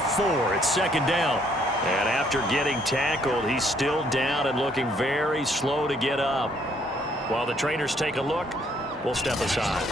of 4. It's second down. And after getting tackled, he's still down and looking very slow to get up. While the trainers take a look, we'll step aside.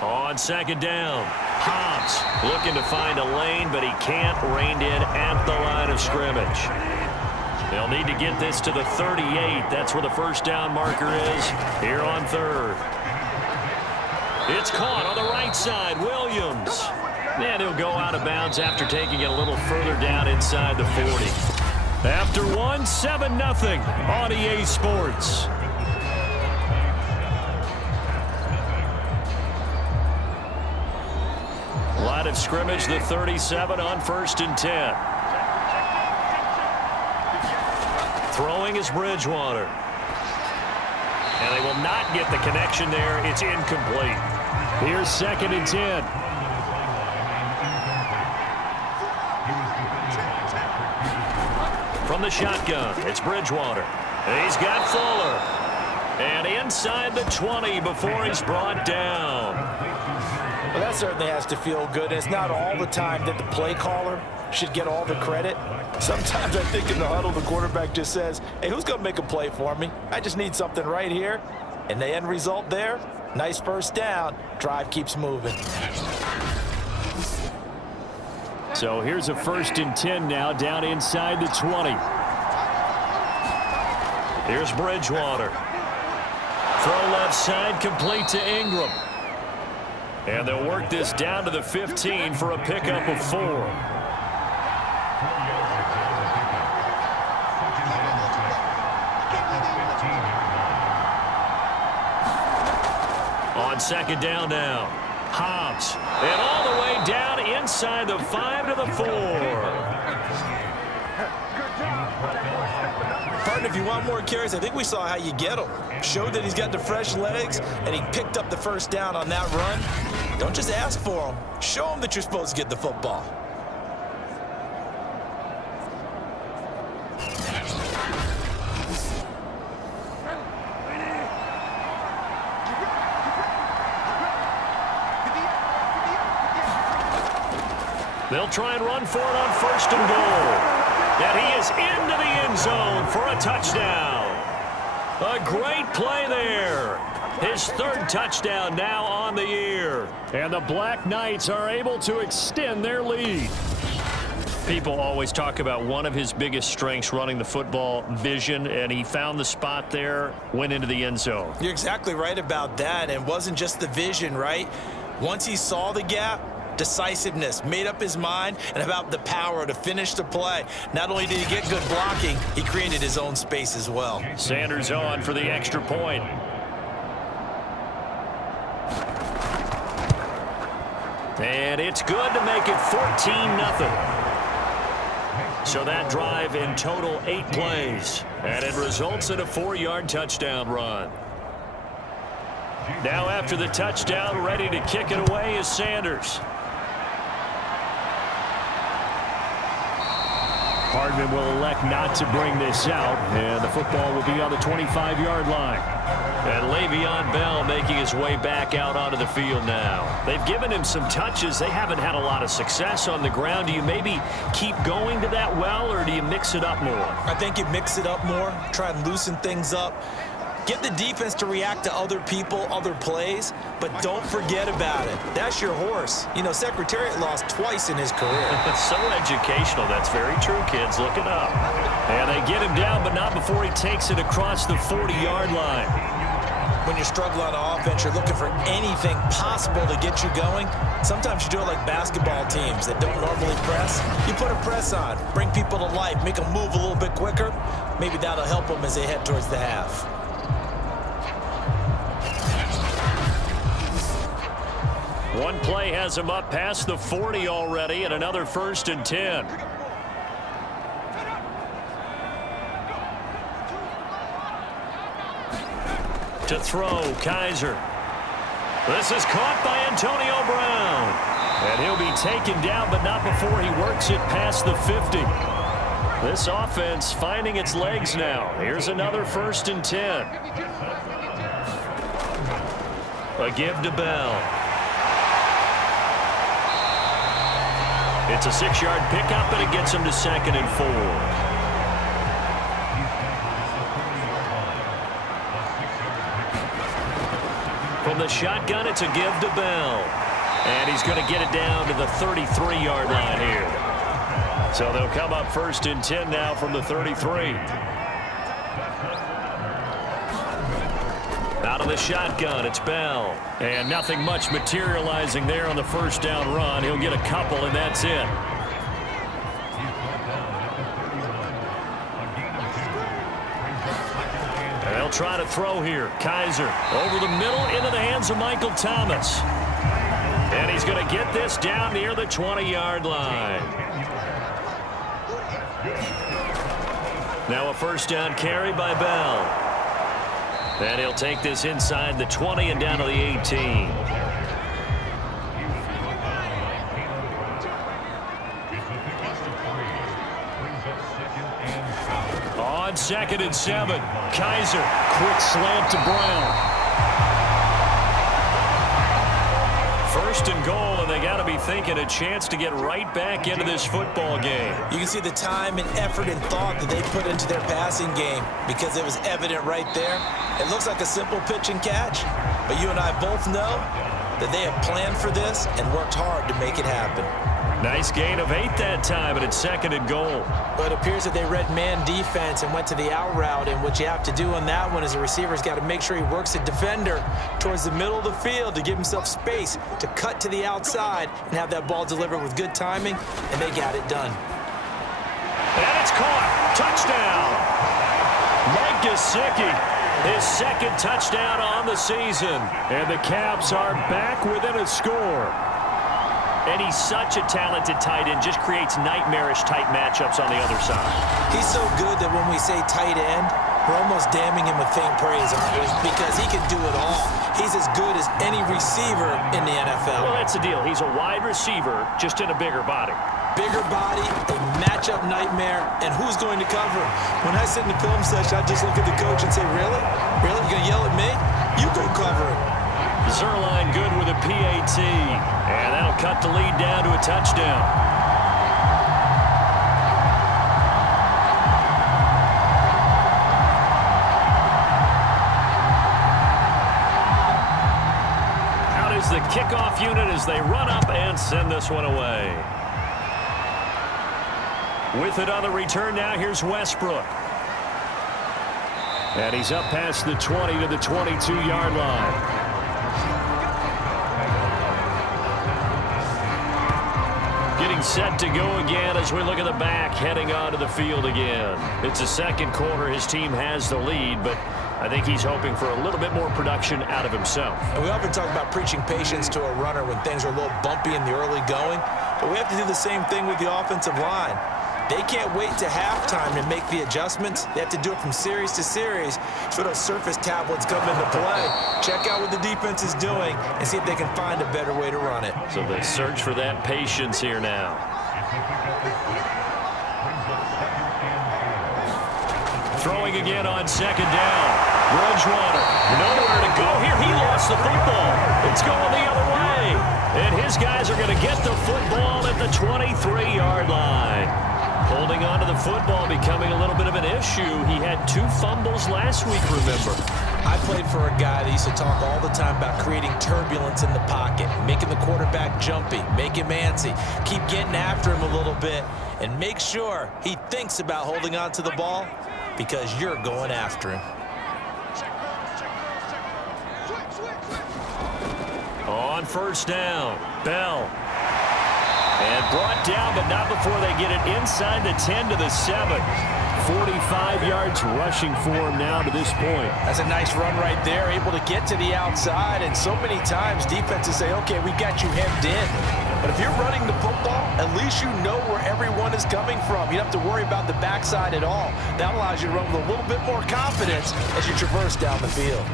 On second down, Hobbs looking to find a lane, but he can't rein in at the line of scrimmage. They'll need to get this to the 38. That's where the first down marker is here on third. It's caught on the right side. Williams. And he'll go out of bounds after taking it a little further down inside the 40. After one, 7-0 on EA Sports. Line of scrimmage, the 37 on 1st and 10. Throwing is Bridgewater. And they will not get the connection there. It's incomplete. Here's 2nd and 10. From the shotgun, it's Bridgewater. He's got Fuller. And inside the 20 before he's brought down. Well, that certainly has to feel good. It's not all the time that the play caller should get all the credit. Sometimes I think in the huddle, the quarterback just says, hey, who's going to make a play for me? I just need something right here. And the end result there, nice first down. Drive keeps moving. So here's a 1st and 10 now down inside the 20. Here's Bridgewater. Throw left side, complete to Ingram. And they'll work this down to the 15 for a pickup of 4. On second down now, Hobbs. And all the way down inside the 5 to the 4. Partner, if you want more carries, I think we saw how you get him. Showed that he's got the fresh legs, and he picked up the first down on that run. Don't just ask for him. Show him that you're supposed to get the football. They'll try and run for it on 1st and goal. And he is into the end zone for a touchdown. A great play there. His 3rd touchdown now on the year. And the Black Knights are able to extend their lead. People always talk about one of his biggest strengths running the football, vision, and he found the spot there, went into the end zone. You're exactly right about that. And it wasn't just the vision, right? Once he saw the gap, decisiveness, made up his mind, and about the power to finish the play. Not only did he get good blocking, he created his own space as well. Sanders on for the extra point. And it's good to make it 14-0. So that drive in total 8 plays. And it results in a 4-yard touchdown run. Now after the touchdown, ready to kick it away is Sanders. Hardman will elect not to bring this out, and the football will be on the 25-yard line. And Le'Veon Bell making his way back out onto the field now. They've given him some touches. They haven't had a lot of success on the ground. Do you maybe keep going to that well, or do you mix it up more? I think you mix it up more, try and loosen things up. Get the defense to react to other people, other plays, but don't forget about it. That's your horse. You know, Secretariat lost twice in his career. So educational. That's very true, kids. Look it up. And they get him down, but not before he takes it across the 40-yard line. When you're struggling on offense, you're looking for anything possible to get you going. Sometimes you do it like basketball teams that don't normally press. You put a press on, bring people to life, make them move a little bit quicker. Maybe that'll help them as they head towards the half. One play has him up past the 40 already, and another 1st and 10. To throw, Kaiser. This is caught by Antonio Brown. And he'll be taken down, but not before he works it past the 50. This offense finding its legs now. Here's another 1st and 10. A give to Bell. It's a 6-yard pickup, and it gets him to 2nd and 4. From the shotgun, it's a give to Bell. And he's going to get it down to the 33-yard line here. So they'll come up 1st and 10 now from the 33. Out of the shotgun, it's Bell. And nothing much materializing there on the 1st down run. He'll get a couple, and that's it. And they'll try to throw here. Kaiser over the middle into the hands of Michael Thomas. And he's going to get this down near the 20-yard line. Now a 1st down carry by Bell. And he'll take this inside the 20 and down to the 18. On 2nd and 7. Kaiser, quick slant to Brown. 1st and goal, and they got to be thinking a chance to get right back into this football game. You can see the time and effort and thought that they put into their passing game because it was evident right there. It looks like a simple pitch and catch, but you and I both know that they have planned for this and worked hard to make it happen. Nice gain of 8 that time, and it's 2nd and goal. But it appears that they read man defense and went to the out route, and what you have to do on that one is the receiver's got to make sure he works the defender towards the middle of the field to give himself space to cut to the outside and have that ball delivered with good timing, and they got it done. And it's caught. Touchdown. Mike Gesicki, his 2nd touchdown on the season. And the Caps are back within a score. And he's such a talented tight end, just creates nightmarish-type matchups on the other side. He's so good that when we say tight end, we're almost damning him with faint praise, aren't we? Because he can do it all. He's as good as any receiver in the NFL. Well, that's the deal. He's a wide receiver, just in a bigger body. Bigger body, a matchup nightmare, and who's going to cover him? When I sit in the film session, I just look at the coach and say, really? Really? You going to yell at me? You go cover him. Zerline good with a PAT. And that'll cut the lead down to a touchdown. Out is the kickoff unit as they run up and send this one away. With it on the return now, here's Westbrook. And he's up past the 20 to the 22-yard line. Getting set to go again as we look at the back, heading onto the field again. It's the 2nd quarter. His team has the lead, but I think he's hoping for a little bit more production out of himself. And we often talk about preaching patience to a runner when things are a little bumpy in the early going, but we have to do the same thing with the offensive line. They can't wait to halftime to make the adjustments. They have to do it from series to series so those surface tablets come into play. Check out what the defense is doing and see if they can find a better way to run it. So they search for that patience here now. Throwing again on 2nd down. Bridgewater, nowhere to go here. He lost the football. It's going the other way. And his guys are going to get the football at the 23-yard line. Holding on to the football becoming a little bit of an issue. He had 2 fumbles last week, remember. I played for a guy that used to talk all the time about creating turbulence in the pocket, making the quarterback jumpy, make him antsy, keep getting after him a little bit, and make sure he thinks about holding on to the ball because you're going after him. On 1st down, Bell. And brought down, but not before they get it inside the 10 to the 7. 45 yards rushing for him now to this point. That's a nice run right there, able to get to the outside. And so many times defenses say, okay, we got you hemmed in. But if you're running the football, at least you know where everyone is coming from. You don't have to worry about the backside at all. That allows you to run with a little bit more confidence as you traverse down the field.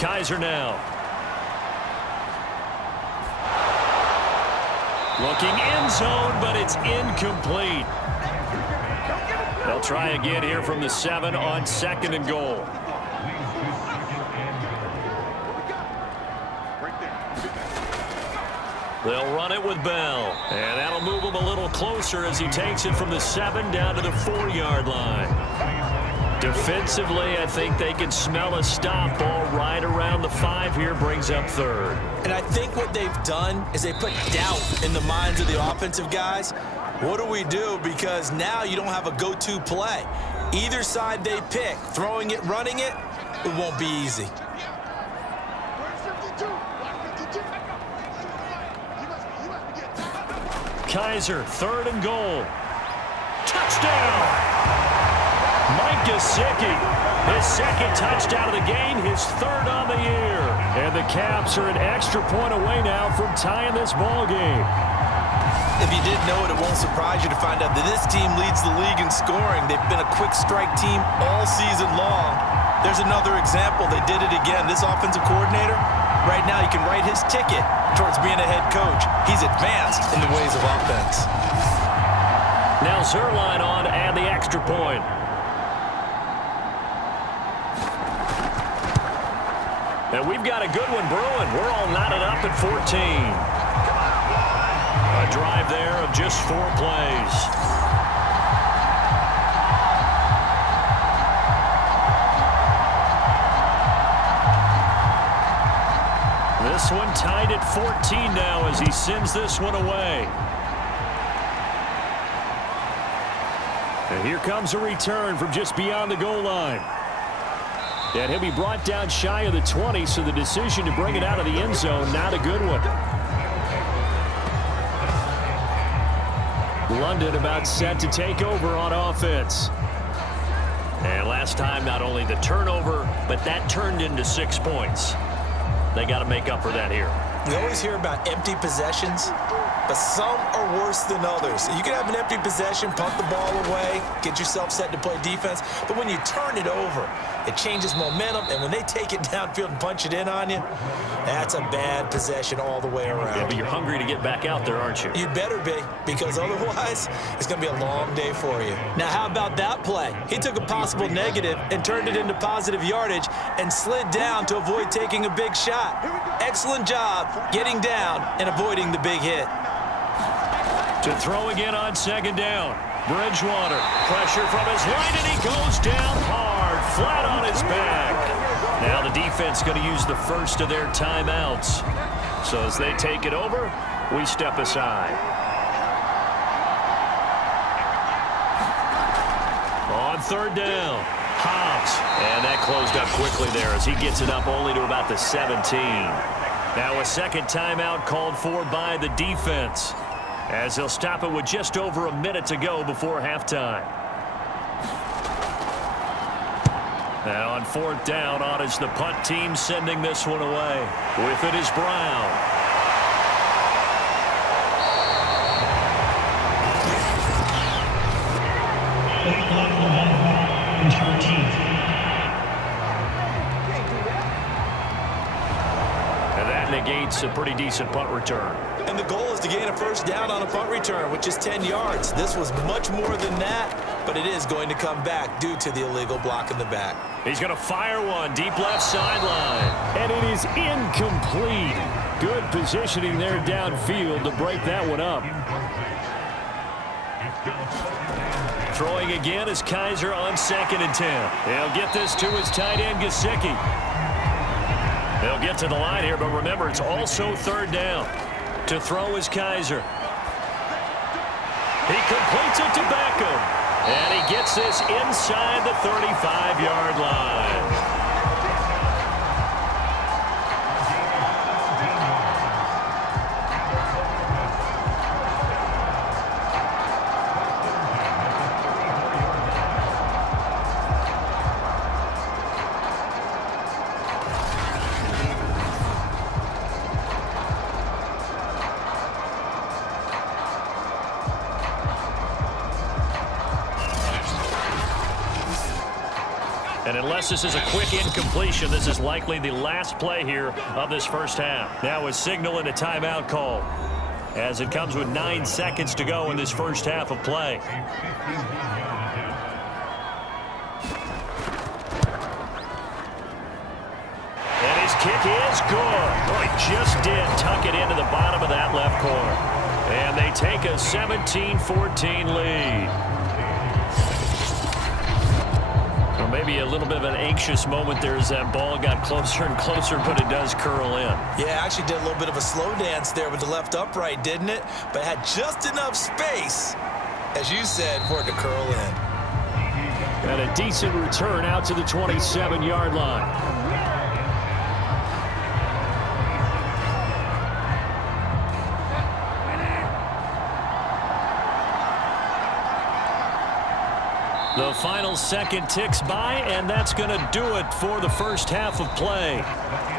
Kaiser now. Looking end zone, but it's incomplete. They'll try again here from the 7 on 2nd and goal. They'll run it with Bell. And that'll move him a little closer as he takes it from the 7 down to the 4-yard line. Defensively, I think they can smell a stop ball right around the 5 here, brings up 3rd. And I think what they've done is they put doubt in the minds of the offensive guys. What do we do? Because now you don't have a go-to play. Either side they pick, throwing it, running it, it won't be easy. Kaiser, 3rd and goal. Touchdown! Mike Gesicki, his 2nd touchdown of the game, his 3rd on the year. And the Caps are an extra point away now from tying this ball game. If you didn't know it, it won't surprise you to find out that this team leads the league in scoring. They've been a quick strike team all season long. There's another example. They did it again. This offensive coordinator, right now, you can write his ticket towards being a head coach. He's advanced in the ways of offense. Now Zerline on to add the extra point. And we've got a good one brewing. We're all knotted up at 14. A drive there of just 4 plays. This one tied at 14 now as he sends this one away. And here comes a return from just beyond the goal line. And he'll be brought down shy of the 20, so the decision to bring it out of the end zone, not a good one. London about set to take over on offense. And last time, not only the turnover, but that turned into 6 points. They got to make up for that here. We always hear about empty possessions, but some are worse than others. You can have an empty possession, punt the ball away, get yourself set to play defense, but when you turn it over, it changes momentum, and when they take it downfield and punch it in on you, that's a bad possession all the way around. Yeah, but you're hungry to get back out there, aren't you? You'd better be, because otherwise, it's going to be a long day for you. Now, how about that play? He took a possible negative and turned it into positive yardage and slid down to avoid taking a big shot. Excellent job getting down and avoiding the big hit. To throw again on 2nd down. Bridgewater, pressure from his right, and he goes down hard, flat on his back. Now the defense going to use the first of their timeouts. So as they take it over, we step aside. On 3rd down, Hobbs. And that closed up quickly there as he gets it up only to about the 17. Now a 2nd timeout called for by the defense, as they'll stop it with just over a minute to go before halftime. And on 4th down, on is the punt team sending this one away. With it is Brown. And that negates a pretty decent punt return. And the goal is to gain a 1st down on a punt return, which is 10 yards. This was much more than that, but it is going to come back due to the illegal block in the back. He's going to fire one deep left sideline. And it is incomplete. Good positioning there downfield to break that one up. Throwing again is Kaiser on 2nd and 10. He'll get this to his tight end, Gesicki. They'll get to the line here, but remember, it's also 3rd down. To throw is Kaiser. He completes it to Beckham. And he gets this inside the 35-yard line. And unless this is a quick incompletion, this is likely the last play here of this first half. Now a signal and a timeout call, as it comes with 9 seconds to go in this first half of play. And his kick is good. Boy, just did tuck it into the bottom of that left corner. And they take a 17-14 lead. Maybe a little bit of an anxious moment there as that ball got closer and closer, but it does curl in. Yeah, actually did a little bit of a slow dance there with the left upright, didn't it? But had just enough space, as you said, for it to curl in. And a decent return out to the 27-yard line. The final second ticks by, and that's going to do it for the first half of play.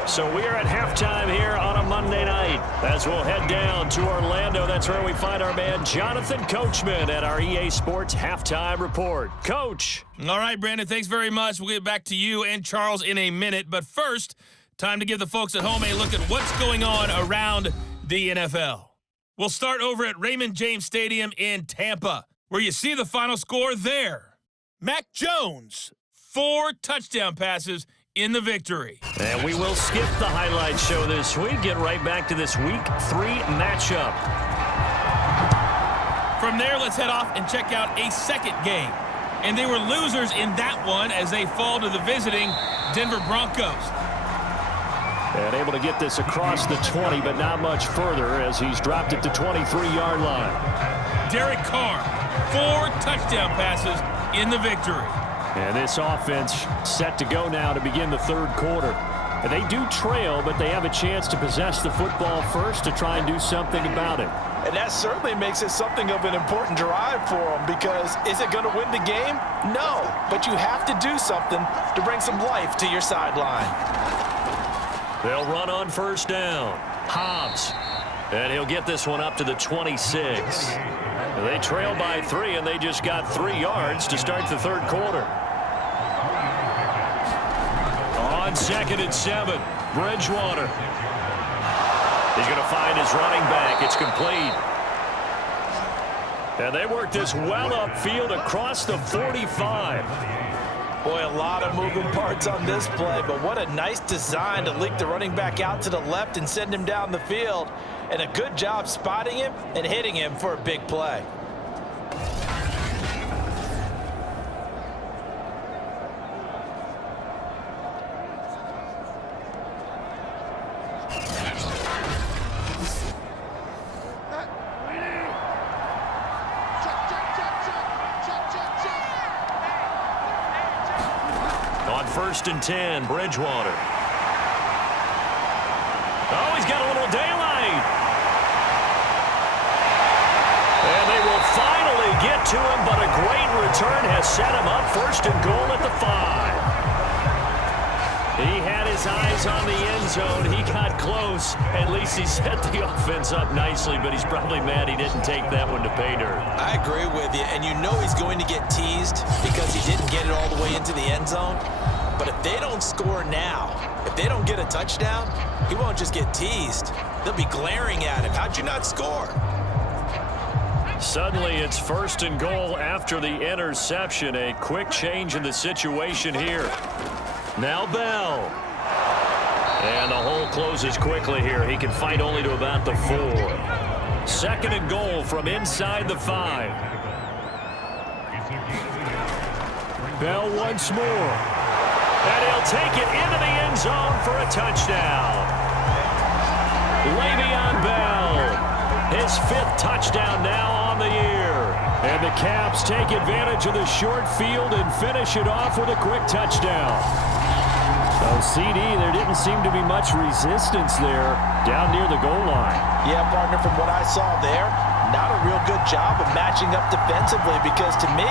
So we are at halftime here on a Monday night as we'll head down to Orlando. That's where we find our man Jonathan Coachman at our EA Sports Halftime Report. Coach. All right, Brandon, thanks very much. We'll get back to you and Charles in a minute. But first, time to give the folks at home a look at what's going on around the NFL. We'll start over at Raymond James Stadium in Tampa, where you see the final score there. Mac Jones, 4 touchdown passes in the victory. And we will skip the highlight show this week. Get right back to this Week 3 matchup. From there, let's head off and check out a second game. And they were losers in that one as they fall to the visiting Denver Broncos. And able to get this across the 20, but not much further as he's dropped it to 23-yard line. Derek Carr, 4 touchdown passes in the victory. And this offense set to go now to begin the third quarter. And they do trail, but they have a chance to possess the football first to try and do something about it. And that certainly makes it something of an important drive for them, because is it going to win the game? No, but you have to do something to bring some life to your sideline. They'll run on first down. Hobbs. And he'll get this one up to the 26. They trail by 3, and they just got 3 yards to start the third quarter. On 2nd and 7, Bridgewater. He's going to find his running back. It's complete. And they work this well upfield across the 45. Boy, a lot of moving parts on this play, but what a nice design to leak the running back out to the left and send him down the field. And a good job spotting him and hitting him for a big play. On 1st and 10, Bridgewater. Oh, he's got a little daylight. And they will finally get to him, but a great return has set him up 1st and goal at the 5. He had his eyes on the end zone. He got close. At least he set the offense up nicely, but he's probably mad he didn't take that one to pay dirt. I agree with you, and you know he's going to get teased because he didn't get it all the way into the end zone. But if they don't score now, if they don't get a touchdown, he won't just get teased. They'll be glaring at him. How'd you not score? Suddenly it's 1st and goal after the interception. A quick change in the situation here. Now Bell. And the hole closes quickly here. He can fight only to about the 4. 2nd and goal from inside the 5. Bell once more. And he'll take it into the end zone for a touchdown. Le'Veon Bell, his 5th touchdown now on the year. And the Caps take advantage of the short field and finish it off with a quick touchdown. So, CD, there didn't seem to be much resistance there down near the goal line. Yeah, partner, from what I saw there, not a real good job of matching up defensively, because to me,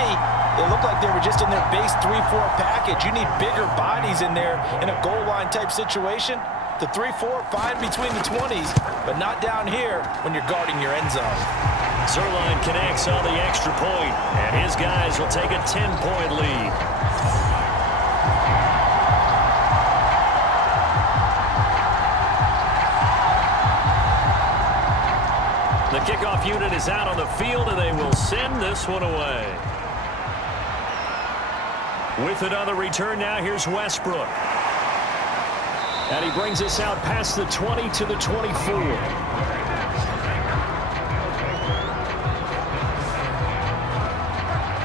it looked like they were just in their base 3-4 package. You need bigger bodies in there in a goal line type situation. The 3-4, fine between the 20s, but not down here when you're guarding your end zone. Zerline connects on the extra point, and his guys will take a 10-point lead. kickoff unit is out on the field, and they will send this one away. With another return now, here's Westbrook. And he brings us out past the 20 to the 24.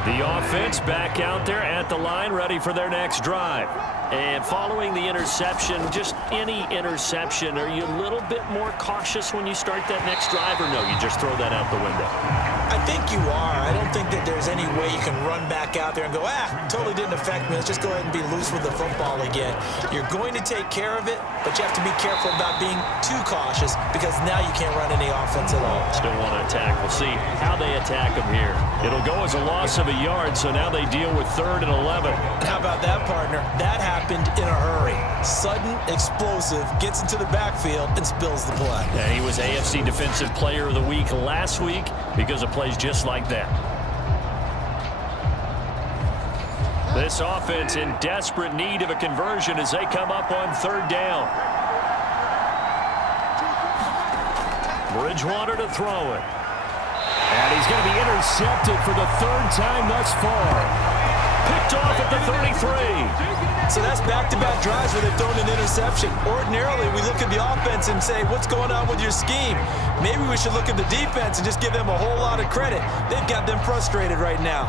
The offense back out there at the line, ready for their next drive. And following the interception, just any interception, are you a little bit more cautious when you start that next drive, or no, you just throw that out the window? I think you are. I don't think that there's any way you can run back out there and go, totally didn't affect me. Let's just go ahead and be loose with the football again. You're going to take care of it, but you have to be careful about being too cautious because now you can't run any offense at all. Still want to attack. We'll see how they attack them here. It'll go as a loss of a yard, so now they deal with 3rd and 11. How about that, partner? That happened in a hurry. Sudden, explosive, gets into the backfield and spills the play. And he was AFC Defensive Player of the Week last week because of plays just like that. This offense in desperate need of a conversion as they come up on 3rd down. Bridgewater to throw it. And he's going to be intercepted for the 3rd time thus far. Picked off at the 33. So that's back-to-back drives where they've thrown an interception. Ordinarily, we look at the offense and say, what's going on with your scheme? Maybe we should look at the defense and just give them a whole lot of credit. They've got them frustrated right now.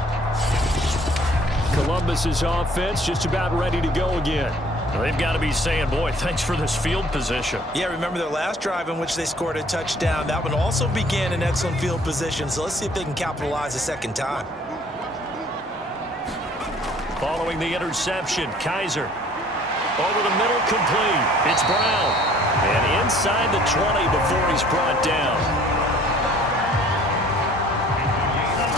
Columbus's offense just about ready to go again. They've got to be saying, boy, thanks for this field position. Yeah, remember their last drive in which they scored a touchdown. That one also began in excellent field position, so let's see if they can capitalize a second time. Following the interception, Kaiser over the middle, complete. It's Brown. And inside the 20 before he's brought down.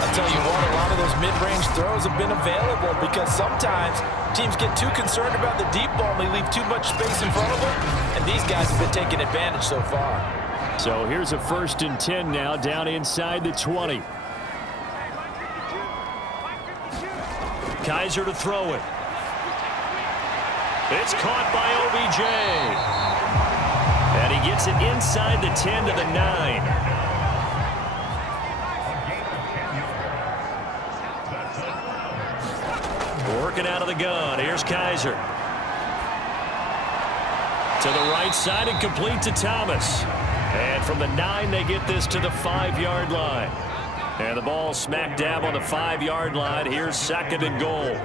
I'll tell you what, a lot of those mid-range throws have been available because sometimes teams get too concerned about the deep ball and they leave too much space in front of them, and these guys have been taking advantage so far. So here's a 1st and 10 now down inside the 20. Kaiser to throw it. It's caught by OBJ. And he gets it inside the 10 to the 9. Working out of the gun. Here's Kaiser. To the right side and complete to Thomas. And from the 9, they get this to the 5-yard line. And the ball smack dab on the 5-yard line. Here's 2nd and goal.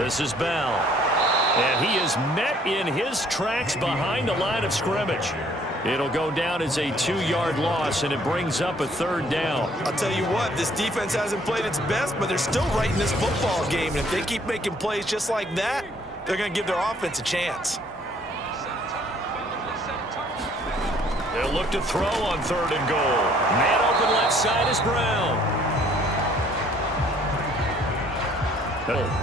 This is Bell. And he is met in his tracks behind the line of scrimmage. It'll go down as a 2-yard loss, and it brings up a 3rd down. I'll tell you what, this defense hasn't played its best, but they're still right in this football game. And if they keep making plays just like that, they're going to give their offense a chance. They'll look to throw on 3rd and goal. Man open left side is Brown.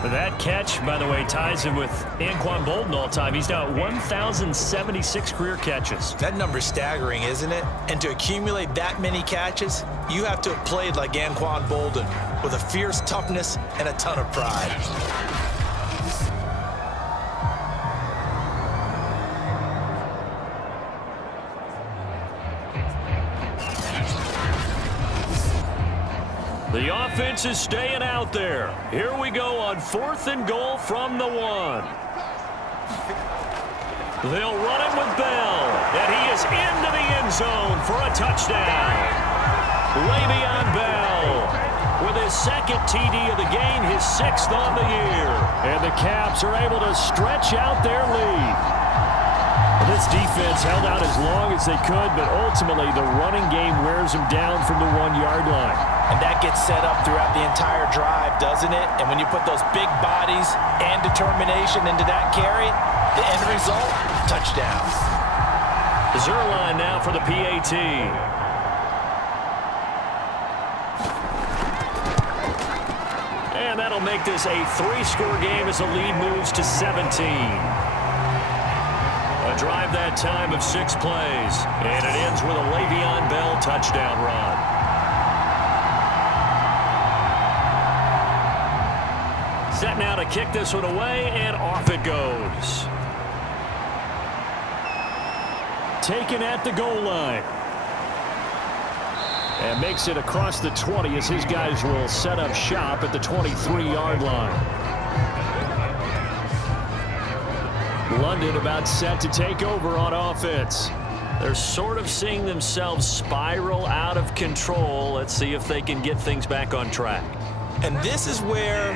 That catch, by the way, ties him with Anquan Bolden all time. He's now at 1,076 career catches. That number's staggering, isn't it? And to accumulate that many catches, you have to have played like Anquan Bolden with a fierce toughness and a ton of pride. The offense is staying out there. Here we go on 4th and goal from the 1. They'll run it with Bell, and he is into the end zone for a touchdown. Le'Veon Bell with his 2nd TD of the game, his 6th on the year. And the Caps are able to stretch out their lead. This defense held out as long as they could, but ultimately the running game wears them down from the 1-yard line. And that gets set up throughout the entire drive, doesn't it? And when you put those big bodies and determination into that carry, the end result, touchdown. Zerline now for the PAT. And that'll make this a 3-score game as the lead moves to 17. A drive that time of 6 plays. And it ends with a Le'Veon Bell touchdown run. Set now to kick this one away, and off it goes. Taken at the goal line. And makes it across the 20 as his guys will set up shop at the 23-yard line. London about set to take over on offense. They're sort of seeing themselves spiral out of control. Let's see if they can get things back on track. And this is where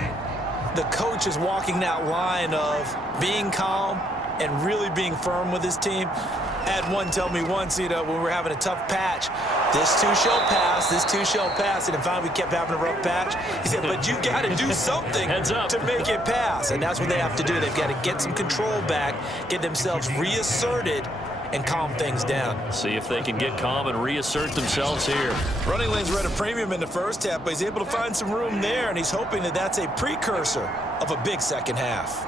the coach is walking that line of being calm and really being firm with his team. I had one tell me once, when we were having a tough patch, this too shall pass, this too shall pass. And then finally we kept having a rough patch. He said, but you got to do something to make it pass. And that's what they have to do. They've got to get some control back, get themselves reasserted, and calm things down. See if they can get calm and reassert themselves here. Running lanes were at a premium in the first half, but he's able to find some room there, and he's hoping that that's a precursor of a big second half.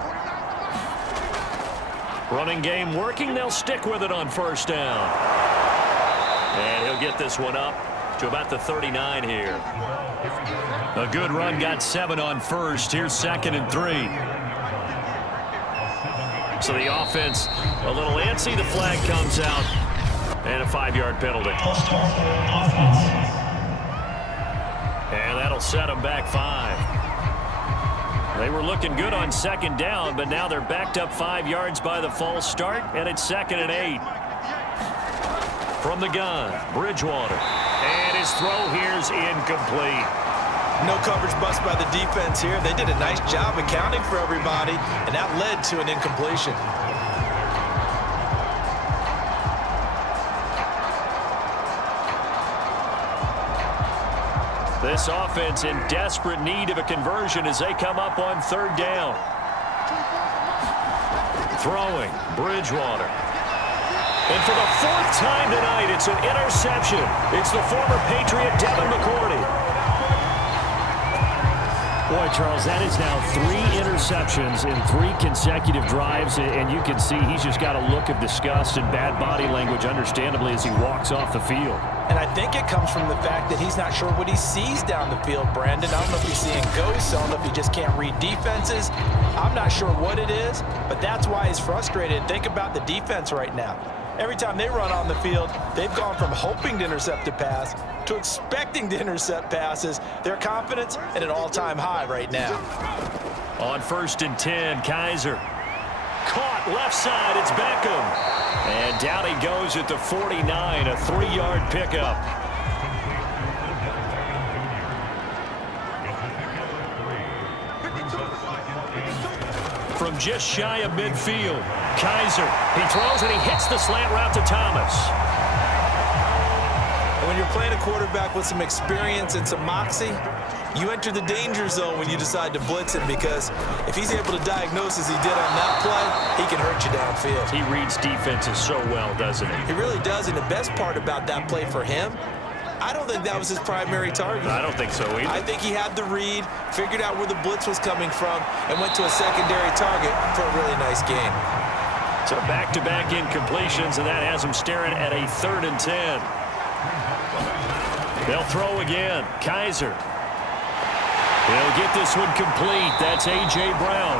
Running game working. They'll stick with it on first down. And he'll get this one up to about the 39 here. A good run, got 7 on first. Here's 2nd and 3. So the offense a little antsy. The flag comes out. And a 5-yard penalty. And that'll set them back 5. They were looking good on 2nd down, but now they're backed up 5 yards by the false start, and it's 2nd and 8. From the gun, Bridgewater. And his throw here's incomplete. No coverage bust by the defense here. They did a nice job accounting for everybody, and that led to an incompletion. This offense in desperate need of a conversion as they come up on 3rd down. Throwing, Bridgewater. And for the 4th time tonight, it's an interception. It's the former Patriot Devin McCourty. Boy, Charles, that is now 3 interceptions in 3 consecutive drives, and you can see he's just got a look of disgust and bad body language, understandably, as he walks off the field. And I think it comes from the fact that he's not sure what he sees down the field, Brandon. I don't know if he's seeing ghosts. I don't know if he just can't read defenses. I'm not sure what it is, but that's why he's frustrated. Think about the defense right now. Every time they run on the field, they've gone from hoping to intercept a pass to expecting to intercept passes. Their confidence at an all-time high right now. On 1st and 10, Kaiser. Caught left side, it's Beckham. And down he goes at the 49, a 3-yard pickup. From just shy of midfield, Kaiser, he throws and he hits the slant route to Thomas. And when you're playing a quarterback with some experience and some moxie, you enter the danger zone when you decide to blitz him, because if he's able to diagnose as he did on that play, he can hurt you downfield. He reads defenses so well, doesn't he? He really does, and the best part about that play for him, I don't think that was his primary target. I don't think so either. I think he had the read, figured out where the blitz was coming from, and went to a secondary target for a really nice game. So back-to-back incompletions, and that has him staring at a 3rd and 10. They'll throw again. Kaiser. He'll get this one complete. That's A.J. Brown.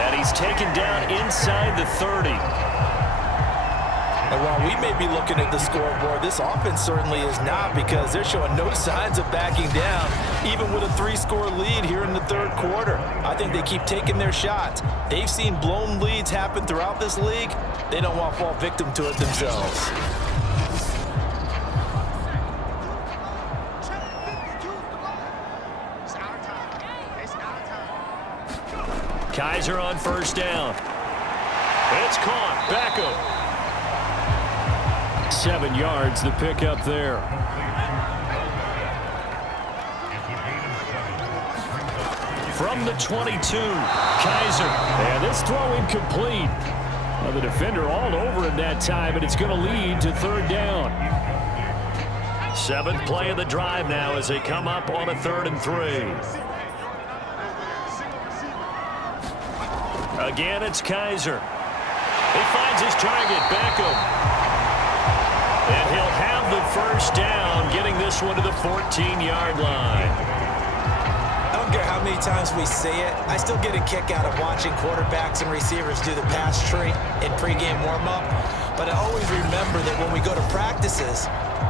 And he's taken down inside the 30. And while we may be looking at the scoreboard, this offense certainly is not, because they're showing no signs of backing down, even with a 3-score lead here in the 3rd quarter. I think they keep taking their shots. They've seen blown leads happen throughout this league. They don't want to fall victim to it themselves. Kaiser on 1st down. It's caught. Beckham. 7 yards, the pickup there. From the 22, Kaiser. And this throw incomplete. Well, the defender all over him that time, and it's going to lead to 3rd down. 7th play of the drive now as they come up on a 3rd and 3. Again, it's Kaiser. He finds his target, Beckham. And he'll have the 1st down, getting this one to the 14-yard line. I don't care how many times we say it, I still get a kick out of watching quarterbacks and receivers do the pass tree in pregame warm-up. But I always remember that when we go to practices,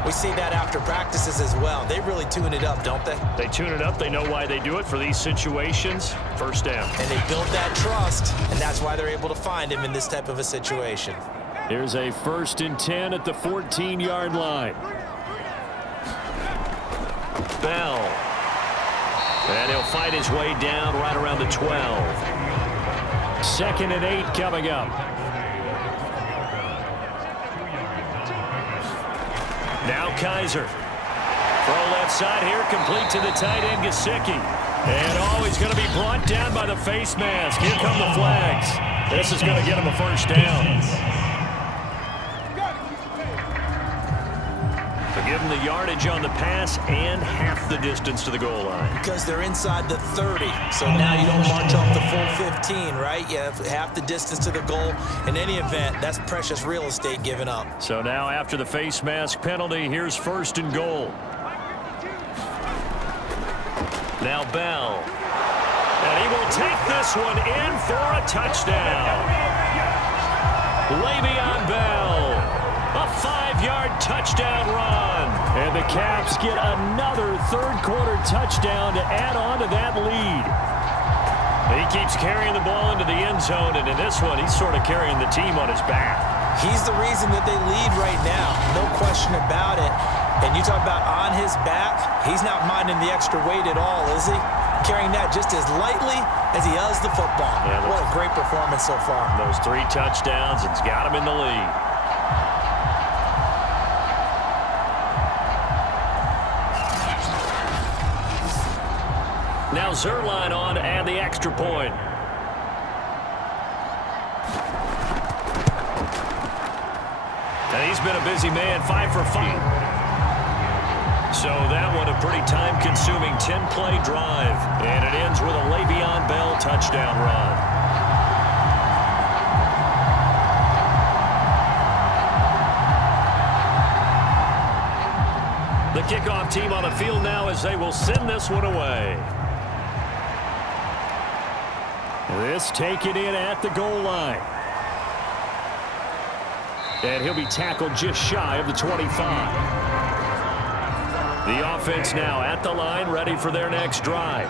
We see that after practices as well. They really tune it up, don't they? They tune it up. They know why they do it for these situations. First down. And they build that trust, and that's why they're able to find him in this type of a situation. Here's a 1st and 10 at the 14-yard line. Bell. And he'll fight his way down right around the 12. 2nd and 8 coming up. Now Kaiser. Throw left side here, complete to the tight end, Gesicki. And he's going to be brought down by the face mask. Here come the flags. This is going to get him a first down. Give them the yardage on the pass and half the distance to the goal line. Because they're inside the 30, so now you don't march off the full 15, right? You have half the distance to the goal. In any event, that's precious real estate given up. So now after the face mask penalty, here's 1st and goal. Now Bell. And he will take this one in for a touchdown. Le'Veon Bell. A 5-yard touchdown run. And the Caps get another third-quarter touchdown to add on to that lead. He keeps carrying the ball into the end zone, and in this one, he's sort of carrying the team on his back. He's the reason that they lead right now. No question about it. And you talk about on his back, he's not minding the extra weight at all, is he? Carrying that just as lightly as he does the football. Yeah, what a great performance so far. Those 3 touchdowns, it's got him in the lead. Now Zerline on to add the extra point. And he's been a busy man, 5 for 5. So that one a pretty time-consuming 10-play drive. And it ends with a Le'Veon Bell touchdown run. The kickoff team on the field now as they will send this one away. This taken in at the goal line. And he'll be tackled just shy of the 25. The offense now at the line, ready for their next drive.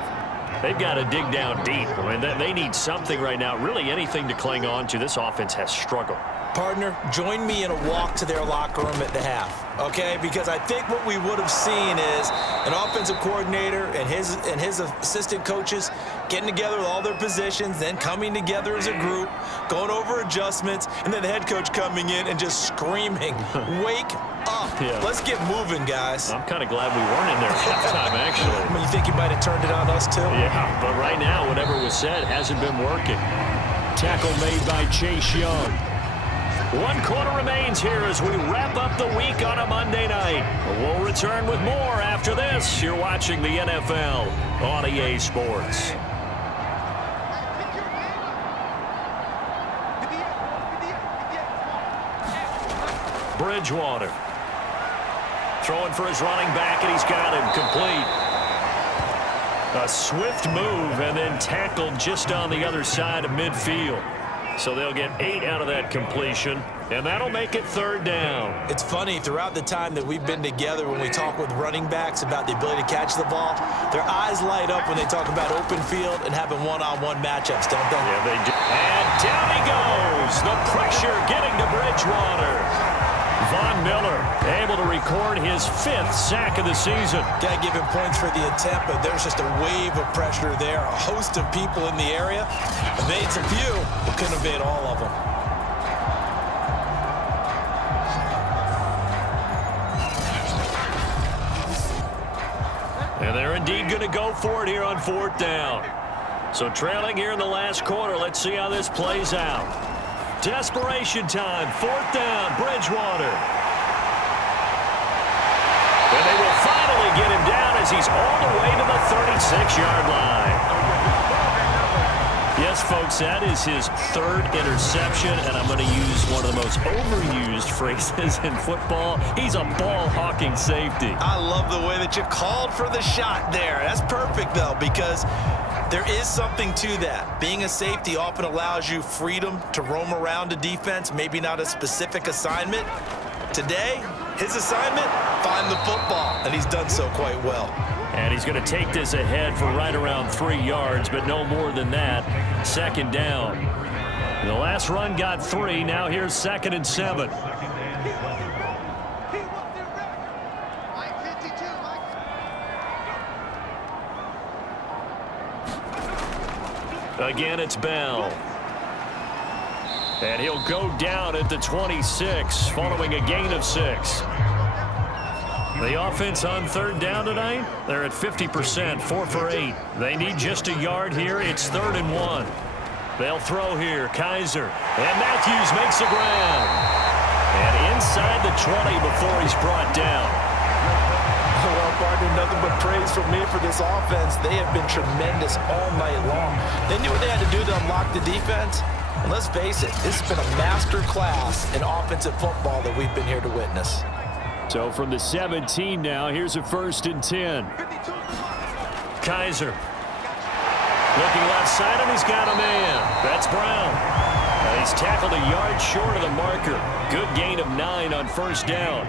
They've got to dig down deep. I mean, they need something right now, really anything to cling on to. This offense has struggled. Partner, join me in a walk to their locker room at the half, okay? Because I think what we would have seen is an offensive coordinator and his assistant coaches getting together with all their positions, then coming together as a group, going over adjustments, and then the head coach coming in and just screaming, wake up. Yeah. Let's get moving, guys. I'm kind of glad we weren't in there at halftime, actually. I mean, you think you might have turned it on us, too? Yeah, but right now, whatever was said hasn't been working. Tackle made by Chase Young. 1 quarter remains here as we wrap up the week on a Monday night. We'll return with more after this. You're watching the NFL on EA Sports. Bridgewater. Throwing for his running back, and he's got him complete. A swift move and then tackled just on the other side of midfield. So they'll get 8 out of that completion, and that'll make it 3rd down. It's funny, throughout the time that we've been together, when we talk with running backs about the ability to catch the ball, their eyes light up when they talk about open field and having one-on-one matchups, don't they? Yeah, they do. And down he goes. The pressure getting to Bridgewater. Von Miller able to record his 5th sack of the season. Got to give him points for the attempt, but there's just a wave of pressure there. A host of people in the area. Evades a few, but couldn't evade all of them. And they're indeed going to go for it here on 4th down. So trailing here in the last quarter, let's see how this plays out. Desperation time, 4th down, Bridgewater. And they will finally get him down as he's all the way to the 36-yard line. Yes, folks, that is his 3rd interception, and I'm going to use one of the most overused phrases in football. He's a ball-hawking safety. I love the way that you called for the shot there. That's perfect, though, because there is something to that. Being a safety often allows you freedom to roam around a defense, maybe not a specific assignment. Today, His assignment, find the football, and he's done so quite well. And he's going to take this ahead for right around 3 yards, but no more than that. 2nd down. The last run got 3. Now here's 2nd and 7. Again, it's Bell. And he'll go down at the 26, following a gain of 6. The offense on 3rd down tonight, they're at 50%, 4 for 8. They need just a yard here. It's 3rd and 1. They'll throw here. Kaiser. And Matthews makes the ground. And inside the 20 before he's brought down. Well, partner, nothing but praise from me for this offense. They have been tremendous all night long. They knew what they had to do to unlock the defense. And let's face it, this has been a master class in offensive football that we've been here to witness. So from the 17 now, here's a 1st and 10. Kaiser. Looking left side, and he's got a man. That's Brown. And he's tackled a yard short of the marker. Good gain of 9 on 1st down.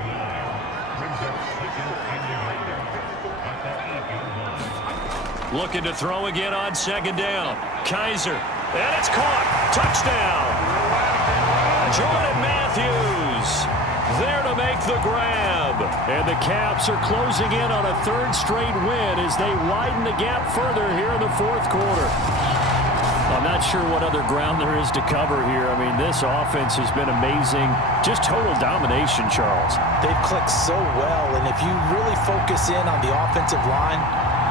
Looking to throw again on 2nd down. Kaiser. And it's caught. Touchdown. Jordan Matthews there to make the grab. And the Caps are closing in on a 3rd straight win as they widen the gap further here in the 4th quarter. I'm not sure what other ground there is to cover here. I mean, this offense has been amazing. Just total domination, Charles. They've clicked so well, and if you really focus in on the offensive line,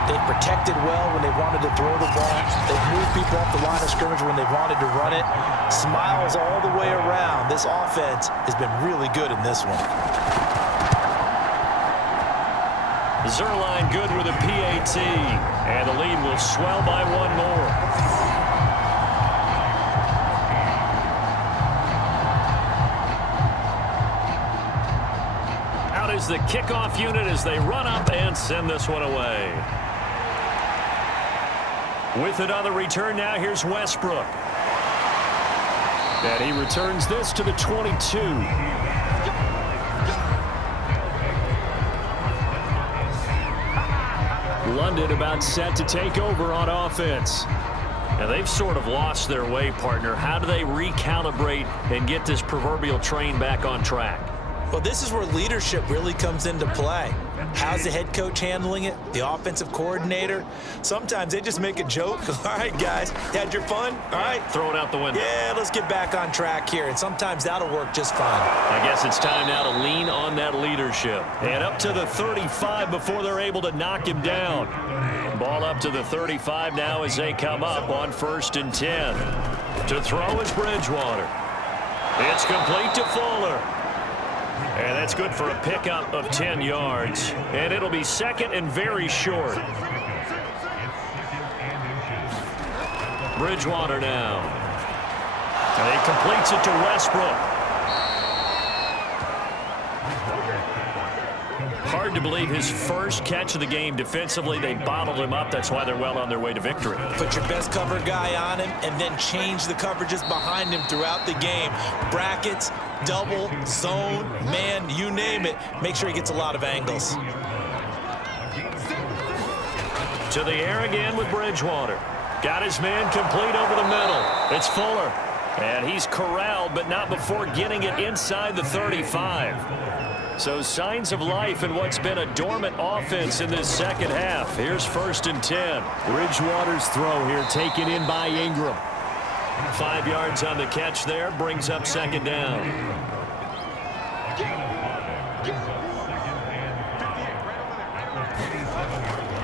they've protected well when they wanted to throw the ball. They've moved people off the line of scrimmage when they wanted to run it. Smiles all the way around. This offense has been really good in this one. Zerline good with a PAT, and the lead will swell by 1 more. Out is the kickoff unit as they run up and send this one away. With it on the return now, here's Westbrook. And he returns this to the 22. London about set to take over on offense. And they've sort of lost their way, partner. How do they recalibrate and get this proverbial train back on track? Well, this is where leadership really comes into play. How's the head coach handling it? The offensive coordinator? Sometimes they just make a joke. All right, guys, had your fun? All right. Throw it out the window. Yeah, let's get back on track here. And sometimes that'll work just fine. I guess it's time now to lean on that leadership. And up to the 35 before they're able to knock him down. Ball up to the 35 now as they come up on 1st and 10. To throw is Bridgewater. It's complete to Fuller. And that's good for a pickup of 10 yards. And it'll be 2nd and very short. Bridgewater now. And he completes it to Westbrook. Hard to believe his first catch of the game defensively. They bottled him up. That's why they're well on their way to victory. Put your best cover guy on him and then change the coverages behind him throughout the game. Brackets, double, zone, man, you name it. Make sure he gets a lot of angles. To the air again with Bridgewater. Got his man complete over the middle. It's Fuller. And he's corralled, but not before getting it inside the 35. So signs of life in what's been a dormant offense in this 2nd half. Here's 1st and 10. Bridgewater's throw here taken in by Ingram. 5 yards on the catch there, brings up 2nd down.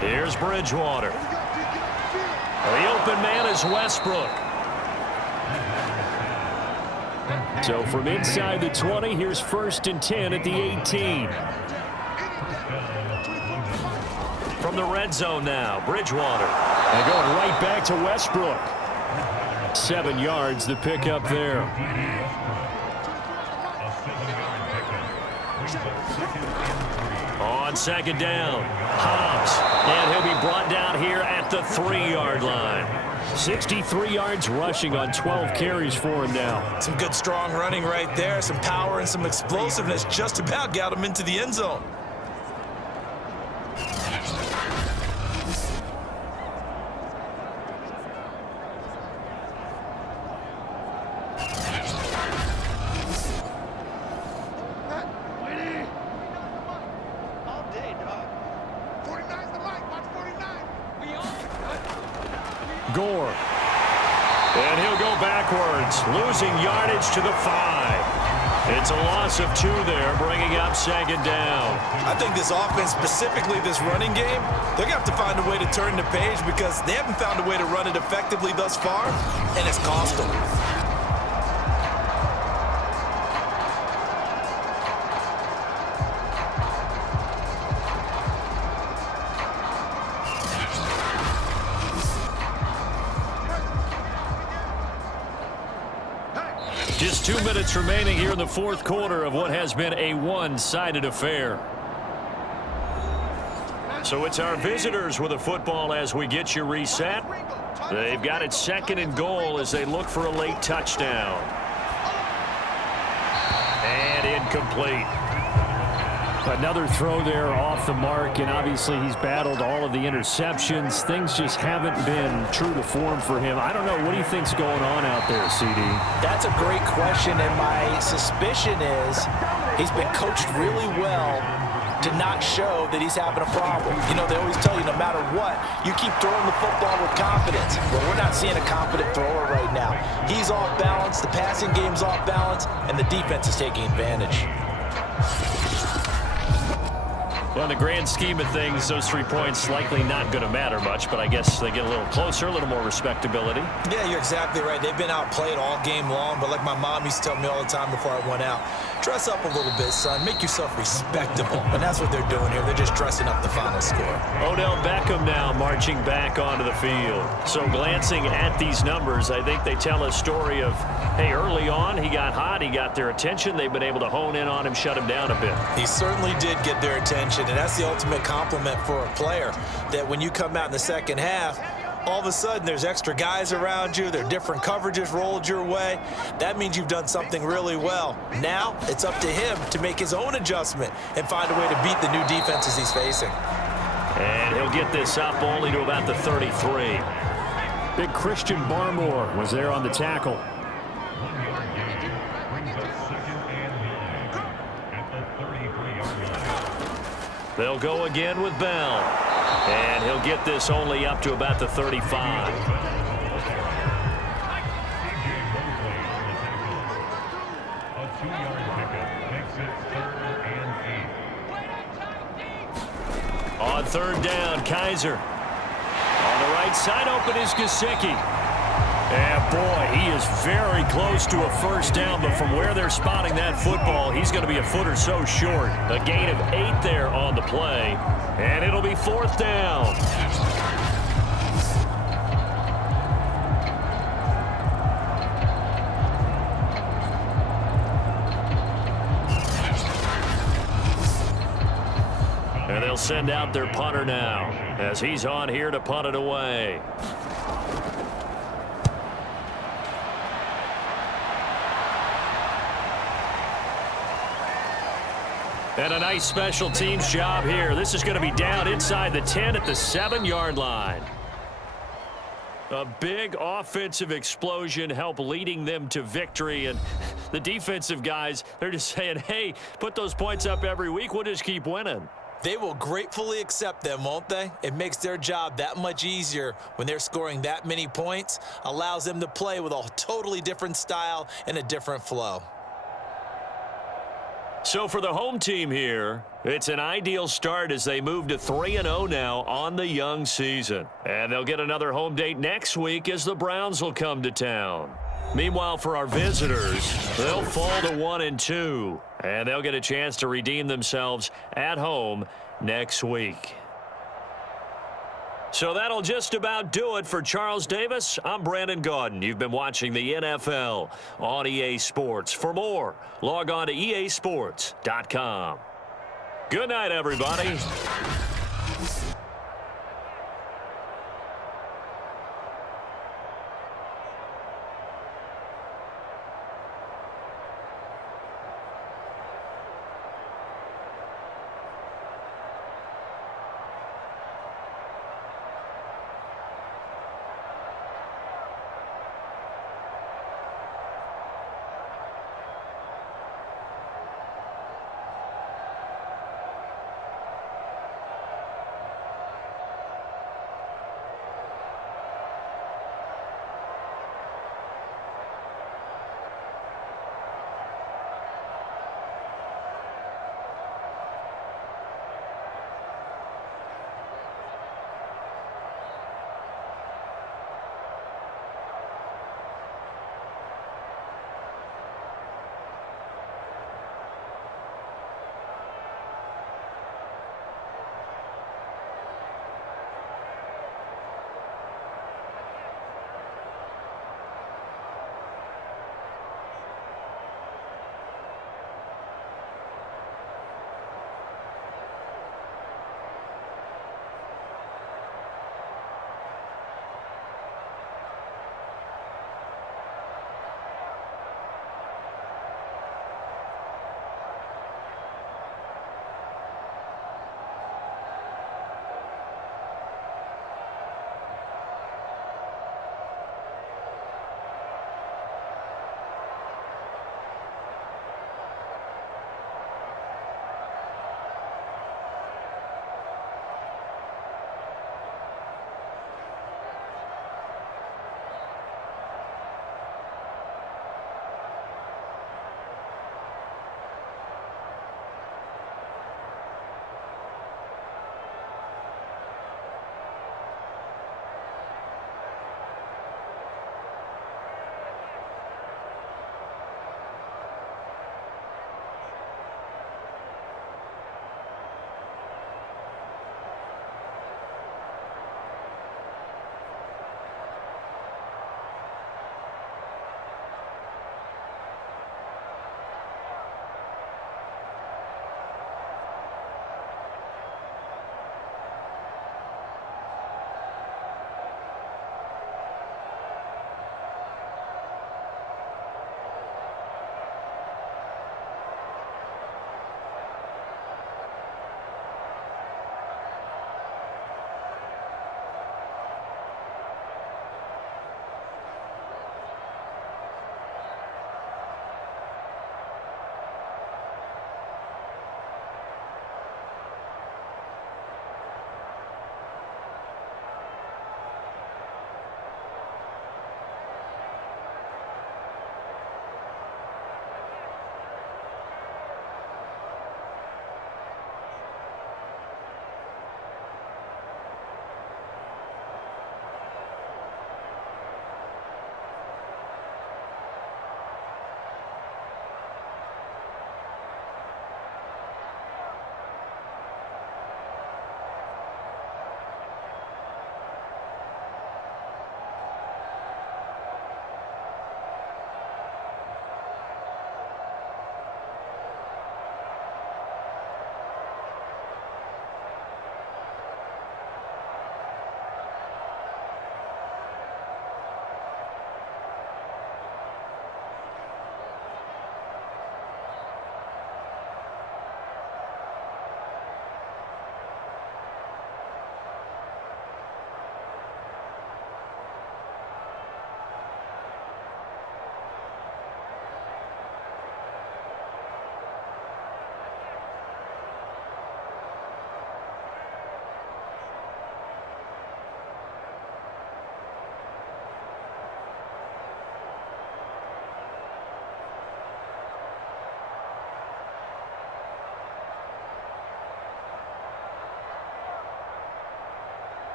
Here's Bridgewater. The open man is Westbrook. So from inside the 20, here's 1st and 10 at the 18. From the red zone now, Bridgewater. And going right back to Westbrook. 7 yards, the pickup there. On 2nd down, Hobbs. And he'll be brought down here at the 3-yard line. 63 yards rushing on 12 carries for him now. Some good, strong running right there. Some power and some explosiveness just about got him into the end zone. Gore. And he'll go backwards, losing yardage to the 5. It's a loss of 2 there, bringing up second down. I think this offense, specifically this running game, they're going to have to find a way to turn the page because they haven't found a way to run it effectively thus far, and it's cost them. Just 2 minutes remaining here in the fourth quarter of what has been a one-sided affair. So it's our visitors with the football as we get you reset. They've got it second and goal as they look for a late touchdown. And incomplete. Another throw there off the mark, and obviously he's battled all of the interceptions. Things just haven't been true to form for him. I don't know. What do you think's going on out there, CD? That's a great question, and my suspicion is he's been coached really well to not show that he's having a problem. You know, they always tell you no matter what, you keep throwing the football with confidence. Well, we're not seeing a confident thrower right now. He's off balance, the passing game's off balance, and the defense is taking advantage. Well, in the grand scheme of things, those 3 points likely not going to matter much, but I guess they get a little closer, a little more respectability. Yeah, you're exactly right. They've been outplayed all game long, but like my mom used to tell me all the time before I went out, dress up a little bit, son. Make yourself respectable. And that's what they're doing here. They're just dressing up the final score. Odell Beckham now marching back onto the field. So glancing at these numbers, I think they tell a story of, hey, early on, he got hot, he got their attention. They've been able to hone in on him, shut him down a bit. He certainly did get their attention, and that's the ultimate compliment for a player, that when you come out in the second half, all of a sudden there's extra guys around you, there are different coverages rolled your way. That means you've done something really well. Now it's up to him to make his own adjustment and find a way to beat the new defenses he's facing. And he'll get this up only to about the 33. Big Christian Barmore was there on the tackle. They'll go again with Bell. And he'll get this only up to about the 35. On third down, Kaiser. On the right side, open is Gesicki. And boy, he is very close to a first down, but from where they're spotting that football, he's going to be a foot or so short. A gain of 8 there on the play, and it'll be fourth down. And they'll send out their punter now as he's on here to punt it away. And a nice special teams job here. This is going to be down inside the 10 at the 7-yard line. A big offensive explosion help leading them to victory. And the defensive guys, they're just saying, hey, put those points up every week. We'll just keep winning. They will gratefully accept them, won't they? It makes their job that much easier when they're scoring that many points. Allows them to play with a totally different style and a different flow. So for the home team here, it's an ideal start as they move to 3-0 now on the young season. And they'll get another home date next week as the Browns will come to town. Meanwhile, for our visitors, they'll fall to 1-2, and they'll get a chance to redeem themselves at home next week. So that'll just about do it for Charles Davis. I'm Brandon Gaudin. You've been watching the NFL on EA Sports. For more, log on to easports.com. Good night, everybody.